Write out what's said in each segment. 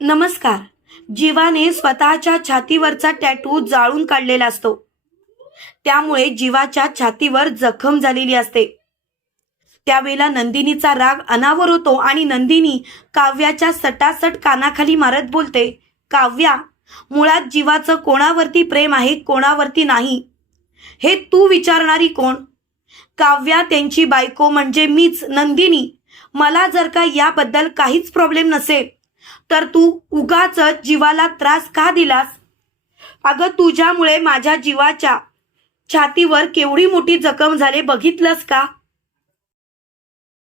नमस्कार. जीवाने स्वतःच्या छातीवरचा टॅटू जाळून काढलेला असतो. त्यामुळे जीवाच्या छातीवर जखम झालेली असते. त्यावेळेला नंदिनीचा राग अनावर होतो आणि नंदिनी काव्याच्या सटासट कानाखाली मारत बोलते काव्या मुळात जीवाचं कोणावरती प्रेम आहे कोणावरती नाही? हे तू विचारणारी कोण? काव्या त्यांची बायको म्हणजे मीच नंदिनी. मला जर का याबद्दल काहीच प्रॉब्लेम नसेल. तर तू उगाच जीवाला त्रास का दिलास? अगं तुझ्यामुळे माझ्या जीवाच्या छातीवर केवढी मोठी जखम झाले बघितलंस का?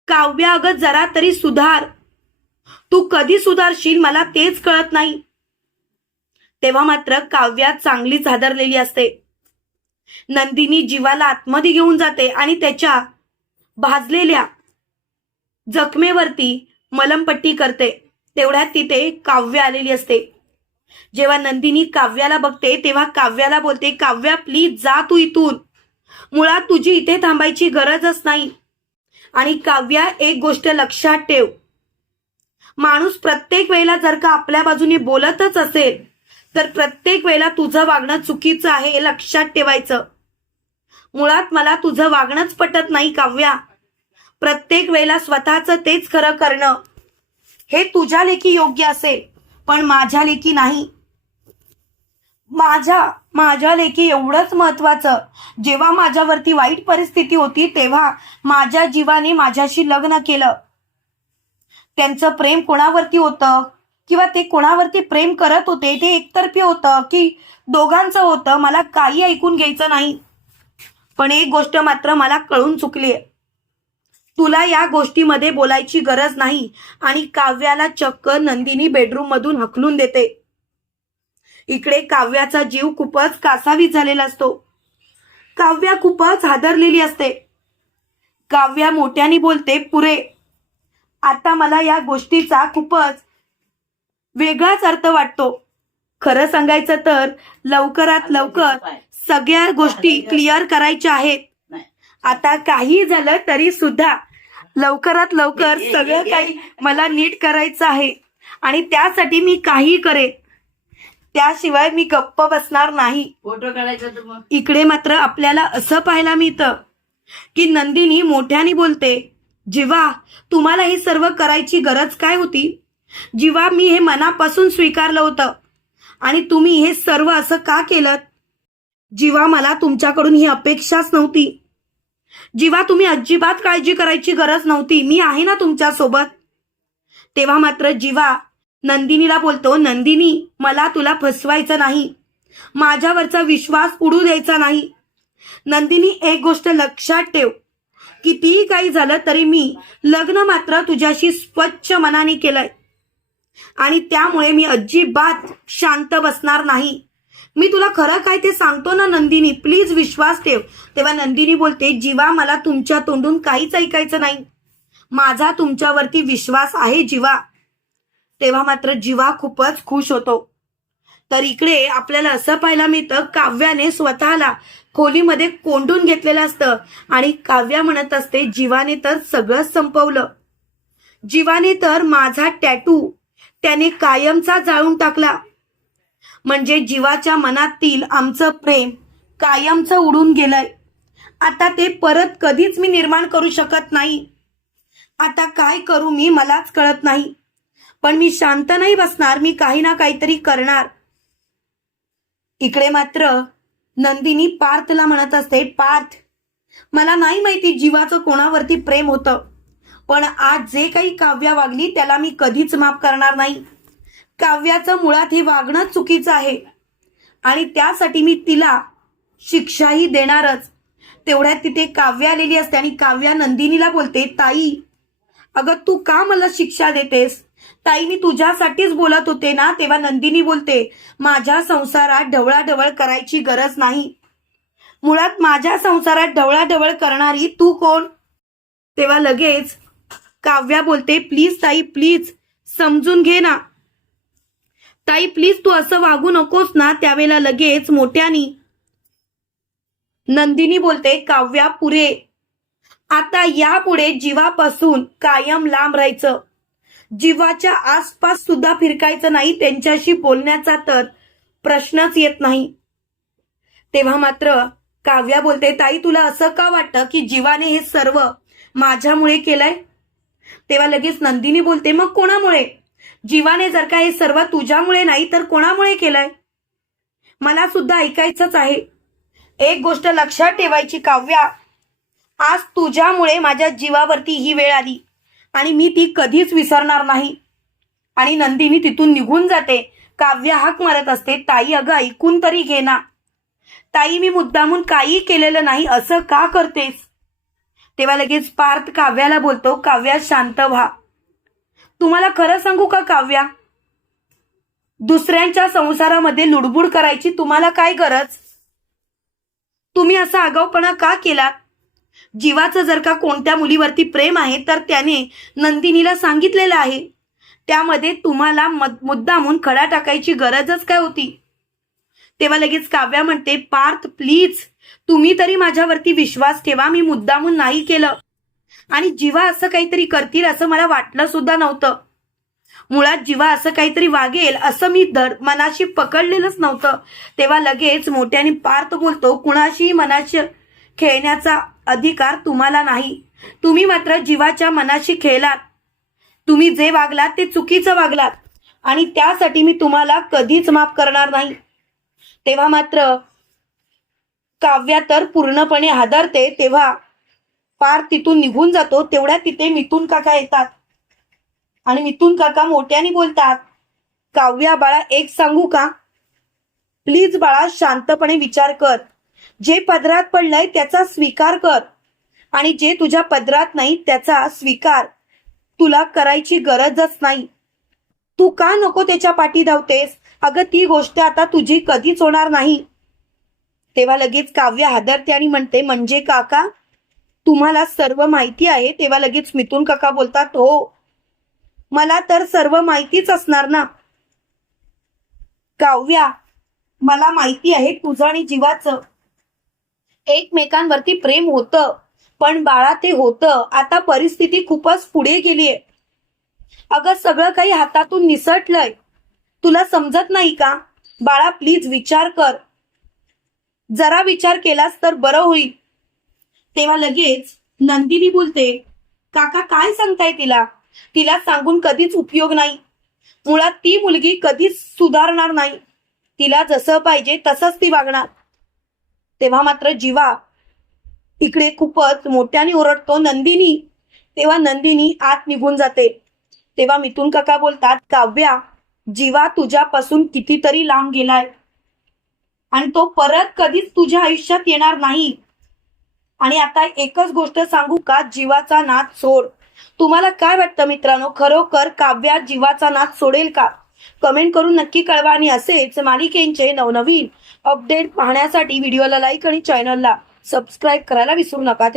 काव्या अगं जरा तरी सुधार. तू कधी सुधारशील मला तेच कळत नाही. तेव्हा मात्र काव्या चांगलीच हादरलेली असते. नंदिनी जीवाला आतमध्ये घेऊन जाते आणि त्याच्या भाजलेल्या जखमेवरती मलमपट्टी करते. तेवढ्यात तिथे काव्य आलेली असते. जेव्हा नंदिनी काव्याला बघते तेव्हा काव्याला बोलते काव्या प्लीज जा तू इथून. मुळात तुझी इथे थांबायची गरजच नाही. आणि काव्या एक गोष्ट लक्षात ठेव. माणूस प्रत्येक वेळेला जर का आपल्या बाजूने बोलतच असेल तर प्रत्येक वेळेला तुझं वागणं चुकीचं आहे हे लक्षात ठेवायचं. मुळात मला तुझं वागणंच पटत नाही काव्या. प्रत्येक वेळेला स्वतःचं तेच खरं करणं. हे तुझ्या लेखी योग्य असेल पण माझ्या लेखी नाही. माझ्या माझ्या लेखी एवढंच महत्वाचं जेव्हा माझ्यावरती वाईट परिस्थिती होती तेव्हा माझ्या जीवाने माझ्याशी लग्न केलं. त्यांचं प्रेम कोणावरती होतं किंवा ते कोणावरती प्रेम करत होते ते एकतर्फी होतं की दोघांचं होतं मला काही ऐकून घ्यायचं नाही. पण एक गोष्ट मात्र मला कळून चुकली आहे तुला या गोष्टीमध्ये बोलायची गरज नाही. आणि काव्याला चक्क नंदिनी बेडरूम मधून हकलून देते. इकडे काव्याचा जीव खूपच कासावीस झालेला असतो. काव्या खूपच हादरलेली असते. काव्या मोठ्याने बोलते पुरे आता मला या गोष्टीचा खूपच वेगळाच अर्थ वाटतो. खरं सांगायचं तर लवकरात लवकर सगळ्या गोष्टी क्लिअर करायच्या आहेत. आता काही झालं तरी सुद्धा लवकरात लवकर सगळं काही मला नीट करायचं आहे. आणि त्यासाठी मी काही करेन. त्याशिवाय मी गप्प बसणार नाही. फोटो काढायचा इकडे मात्र आपल्याला असं पाहायला मिळतं की नंदिनी मोठ्याने बोलते जेव्हा तुम्हाला हे सर्व करायची गरज काय होती? जेव्हा मी हे मनापासून स्वीकारलं होतं. आणि तुम्ही हे सर्व असं का केलं जेव्हा मला तुमच्याकडून ही अपेक्षाच नव्हती. जेव्हा तुम्ही अजिबात काळजी करायची गरज नव्हती मी आहे ना तुमच्यासोबत तेव्हा मात्र जीवा नंदिनीला बोलतो नंदिनी मला तुला फसवायचं नाही. माझ्यावरचा विश्वास उडू द्यायचा नाही. नंदिनी एक गोष्ट लक्षात ठेव. कितीही काही झालं तरी मी लग्न मात्र तुझ्याशी स्वच्छ मनाने केलंय. आणि त्यामुळे मी अजिबात शांत बसणार नाही. मी तुला खरं काय ते सांगतो ना नंदिनी? प्लीज विश्वास ठेव. तेव्हा नंदिनी बोलते जीवा मला तुमच्या तोंडून काहीच ऐकायचं नाही. माझा तुमच्यावरती विश्वास आहे जीवा. तेव्हा मात्र जीवा खूपच खुश होतो. तर इकडे आपल्याला असं पाहायला मिळतं काव्याने स्वतःला खोलीमध्ये कोंडून घेतलेलं असतं आणि काव्या म्हणत असते जीवाने तर सगळंच संपवलं. जीवाने तर माझा टॅटू त्याने कायमचा जाळून टाकला. म्हणजे जीवाच्या मनातील आमचं प्रेम कायमचं उडून गेलंय. आता ते परत कधीच मी निर्माण करू शकत नाही. आता काय करू मी मलाच कळत नाही. पण मी शांत नाही बसणार मी काही ना काहीतरी करणार. इकडे मात्र नंदिनी पार्थला म्हणत असते पार्थ मला नाही माहिती जीवाचं कोणावरती प्रेम होतं. पण आज जे काही काव्या वागली त्याला मी कधीच माफ करणार नाही. काव्याचं मुळात हे वागणं चुकीचं आहे. आणि त्यासाठी मी तिला शिक्षाही देणारच. तेवढ्यात तिथे काव्य आलेली असते आणि काव्या नंदिनीला बोलते ताई अगं तू का मला शिक्षा देतेस? ताई मी तुझ्यासाठीच बोलत होते ना तेव्हा नंदिनी बोलते माझ्या संसारात ढवळाढवळ करायची गरज नाही. मुळात माझ्या संसारात ढवळाढवळ करणारी तू कोण? तेव्हा लगेच काव्या बोलते प्लीज ताई प्लीज समजून घे ना. ताई प्लीज तू असं वागू नकोस ना त्यावेळेला लगेच मोठ्यानी नंदिनी बोलते काव्या पुरे. आता यापुढे जीवापासून कायम लांब राहायचं. जीवाच्या आसपास सुद्धा फिरकायचं नाही त्यांच्याशी बोलण्याचा तर प्रश्नच येत नाही. तेव्हा मात्र काव्या बोलते ताई तुला असं का वाटतं की जीवाने हे सर्व माझ्यामुळे केलंय? तेव्हा लगेच नंदिनी बोलते मग कोणामुळे? जीवाने जर का हे सर्व तुझ्यामुळे नाही तर कोणामुळे केलंय? मला सुद्धा ऐकायचंच आहे. एक गोष्ट लक्षात ठेवायची काव्या. आज तुझ्यामुळे माझ्या जीवावरती ही वेळ आली आणि मी ती कधीच विसरणार नाही. आणि नंदिनी तिथून निघून जाते. काव्य हाक मारत असते ताई अगं ऐकून तरी घे ना. ताई मी मुद्दामून काही केलेलं नाही असं का करतेस? तेव्हा लगेच पार्थ काव्याला बोलतो काव्या शांत व्हा. तुम्हाला खरं सांगू का काव्या? दुसऱ्यांच्या संसारामध्ये लुडबुड करायची तुम्हाला काय गरज? तुम्ही असा आगाऊपणा का केलात? जीवाचं जर का कोणत्या मुलीवरती प्रेम आहे तर त्याने नंदिनीला सांगितलेलं आहे. त्यामध्ये तुम्हाला मद- मुद्दामून खडा टाकायची गरजच काय होती? तेव्हा लगेच काव्या म्हणते पार्थ प्लीज तुम्ही तरी माझ्यावरती विश्वास ठेवा मी मुद्दामून नाही केलं. आणि जीवा असं काहीतरी करतील असं मला वाटलं सुद्धा नव्हतं. मुळात जीवा असं काहीतरी वागेल असं मी धर मनाशी पकडलेलंच नव्हतं. तेव्हा लगेच मोठ्याने पार्थ बोलतो कुणाशी मनाशी खेळण्याचा अधिकार तुम्हाला नाही. तुम्ही मात्र जीवाच्या मनाशी खेळलात. तुम्ही जे वागलात ते चुकीचं वागलात. आणि त्यासाठी मी तुम्हाला कधीच माफ करणार नाही. तेव्हा मात्र काव्या तर पूर्णपणे हादरते तेव्हा पार तिथून निघून जातो तेवढ्या तिथे मिथून काका येतात. आणि मिथून काका मोठ्याने बोलतात काव्या बाळा एक सांगू का? प्लीज बाळा शांतपणे विचार कर. जे पदरात पडलंय त्याचा स्वीकार कर. आणि जे तुझ्या पदरात नाही त्याचा स्वीकार. तुला करायची गरजच नाही. तू का नको त्याच्या पाठी धावतेस? अगं ती गोष्ट आता तुझी कधीच होणार नाही. तेव्हा लगेच काव्य हादरते आणि म्हणते म्हणजे काका तुम्हाला सर्व माहिती आहे तेव्हा लगेच मिथून काका बोलतात हो मला तर सर्व माहितीच असणार ना. काव्या मला माहिती आहे तुझं आणि जीवाचं. एकमेकांवरती प्रेम होतं पण बाळा ते होतं. आता परिस्थिती खूपच पुढे गेलीये. अगं सगळं काही हातातून निसटलंय. तुला समजत नाही का? बाळा प्लीज विचार कर. जरा विचार केलास तर बरं होईल. तेव्हा लगेच नंदिनी बोलते काका काय सांगताय तिला? तिला सांगून कधीच उपयोग नाही. मुळात ती मुलगी कधीच सुधारणार नाही. तिला जसं पाहिजे तसंच ती वागणार. तेव्हा मात्र जीवा इकडे खूपच मोठ्याने ओरडतो नंदिनी. तेव्हा नंदिनी आत निघून जाते. तेव्हा मिथून काका बोलतात काव्या जीवा तुझ्यापासून कितीतरी लांब गेलाय आणि तो परत कधीच तुझ्या आयुष्यात येणार नाही. आणि आता एकच गोष्ट सांगू का? जीवाचा नाद सोड. तुम्हाला काय वाटतं मित्रांनो? खरोखर काव्या जीवाचा नाद सोडेल का? कमेंट करून नक्की कळवा आणि असेच मालिकेंचे नवनवीन अपडेट पाहण्यासाठी व्हिडिओला लाईक आणि चॅनलला सबस्क्राईब करायला विसरू नका.